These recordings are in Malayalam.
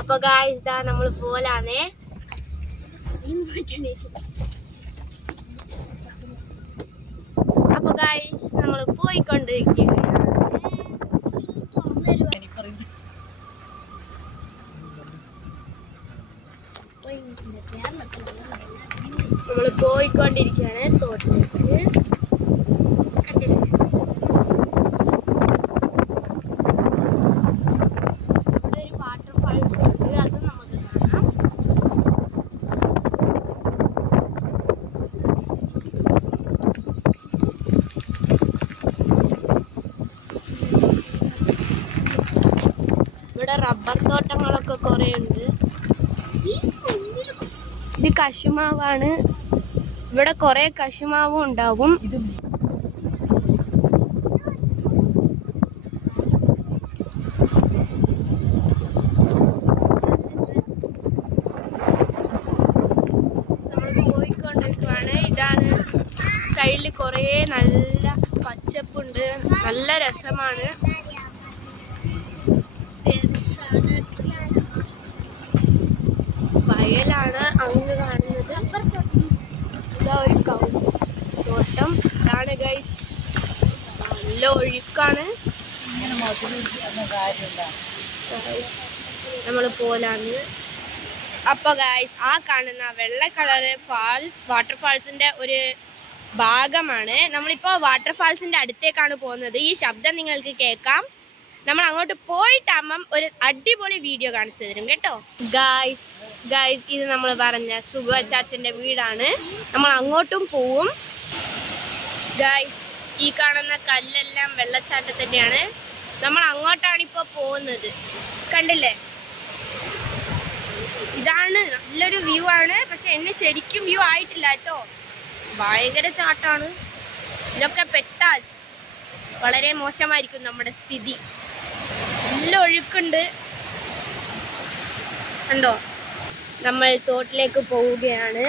അപ്പൊ ഗായ്സ് ദാ നമ്മൾ പോലാണേ അപ്പൊ ഗായ്സ് നമ്മൾ പോയിക്കൊണ്ടിരിക്കുകയാണ്. നമ്മൾ പോയിക്കൊണ്ടിരിക്കുകയാണ് തോട്ടിലേക്ക് കണ്ടില്ലേ? ഇവിടെ ഒരു വാട്ടർ ഫാൾസ് ഉണ്ട് അത് നമുക്ക് കാണാം ഇവിടെ റബ്ബർ തോട്ടങ്ങളൊക്കെ കുറേ ഉണ്ട് ഇത് കശുമാവാണ്. ഇവിടെ കുറേ കശുമാവും ഉണ്ടാവും. ഇതാണ് സൈഡിൽ കുറേ നല്ല പച്ചപ്പുണ്ട്. നല്ല രസമാണ്. വയലാണ് അങ്ങ് കാണുന്നത്. ഇതാ ഒരു തോട്ടം. ഇതാണ് ഗൈസ് നല്ല ഒഴുക്കാണ്. നമ്മൾ പോലാണ്. അപ്പൊ ഗൈസ് ആ കാണുന്ന വെള്ള കളറ് ഫാൾസ് വാട്ടർ ഫാൾസിന്റെ ഒരു ഭാഗമാണ്. നമ്മളിപ്പോ വാട്ടർ ഫാൾസിന്റെ അടുത്തേക്കാണ് പോകുന്നത്. ഈ ശബ്ദം നിങ്ങൾക്ക് കേൾക്കാം. നമ്മൾ അങ്ങോട്ട് പോയിട്ടാകുമ്പം ഒരു അടിപൊളി വീഡിയോ കാണിച്ചു തരും കേട്ടോ. ഗായ്സ് ഗായ്സ് ഇത് നമ്മൾ പറഞ്ഞ സുഖ ചാച്ചന്റെ വീടാണ്. നമ്മൾ അങ്ങോട്ടും പോവും. ഗായ്സ് ഈ കാണുന്ന കല്ലെല്ലാം വെള്ളച്ചാട്ടത്തിന്റെയാണ്. നമ്മൾ അങ്ങോട്ടാണ് ഇപ്പോൾ പോകുന്നത്. കണ്ടില്ലേ? ഇതാണ് നല്ലൊരു വ്യൂ ആണ്. പക്ഷെ എന്നെ ശരിക്കും വ്യൂ ആയിട്ടില്ല കേട്ടോ. ഭയങ്കര ചാട്ടാണ്. ഇതൊക്കെ പെട്ടാൽ വളരെ മോശമായിരിക്കും നമ്മുടെ സ്ഥിതി. നല്ല ഒഴുക്കുണ്ട്. കണ്ടോ? നമ്മൾ തോട്ടിലേക്ക് പോവുകയാണ്.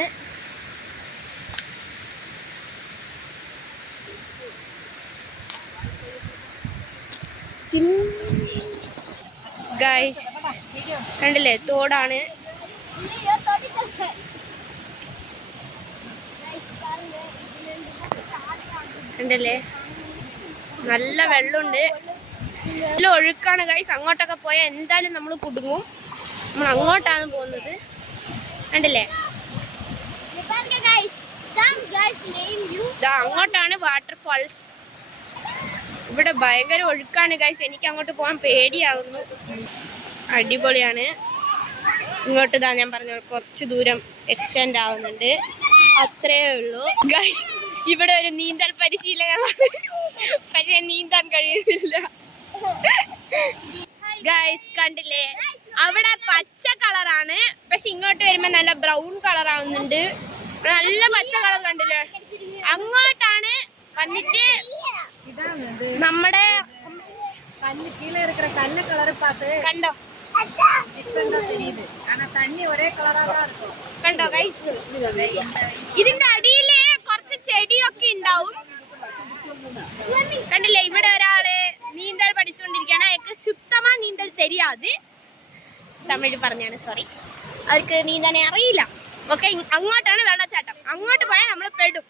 കണ്ടില്ലേ? തോടാണ്. കണ്ടില്ലേ? നല്ല വെള്ളമുണ്ട്. നല്ല ഒഴുക്കാണ് ഗൈസ് അങ്ങോട്ടൊക്കെ പോയാൽ എന്തായാലും നമ്മൾ കുടുങ്ങും. നമ്മൾ അങ്ങോട്ടാണ് പോകുന്നത്. കണ്ടില്ലേ? അങ്ങോട്ടാണ് വാട്ടർഫാൾസ് ഇവിടെ ഭയങ്കര ഒഴുക്കാണ് ഗൈസ് എനിക്ക് അങ്ങോട്ട് പോകാൻ പേടിയാവുന്നു. അടിപൊളിയാണ്. ഇങ്ങോട്ട് ഇതാ ഞാൻ പറഞ്ഞ കുറച്ച് ദൂരം എക്സ്റ്റെൻഡ് ആവുന്നുണ്ട്. അത്രേ ഉള്ളൂ. ഗൈസ് ഇവിടെ ഒരു നീന്തൽ പരിശീലകമാണ്. പക്ഷേ നീന്താൻ കഴിയുന്നില്ല. ഗൈസ് കണ്ടില്ലേ? അവിടെ പച്ച കളറാണ്. പക്ഷെ ഇങ്ങോട്ട് വരുമ്പോ നല്ല ബ്രൗൺ കളർ ആവുന്നുണ്ട് നല്ല പച്ച കളർ കണ്ടില്ലേ? അങ്ങോട്ടാണ് വന്നിട്ട് നമ്മുടെ കണ്ടോ? കണ്ടോ ഗൈസ് ഇതിന്റെ അടി അത് തമിഴ് പറഞ്ഞാണ് സോറി അവർക്ക് നീന്താനെ അറിയില്ല. ഓക്കെ അങ്ങോട്ടാണ് വെള്ളച്ചാട്ടം അങ്ങോട്ട് പോയാൽ നമ്മൾ പെടും.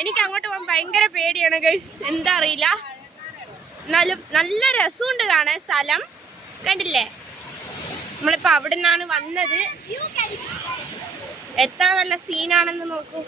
എനിക്ക് അങ്ങോട്ട് പോകാൻ ഭയങ്കര പേടിയാണ് ഗൈസ് എന്താ അറിയില്ല. നല്ല നല്ല രസമുണ്ട് കാണാൻ സ്ഥലം. കണ്ടില്ലേ? നമ്മളിപ്പോൾ അവിടെ നിന്നാണ് വന്നത്. എത്ര നല്ല സീനാണെന്ന് നോക്കൂ.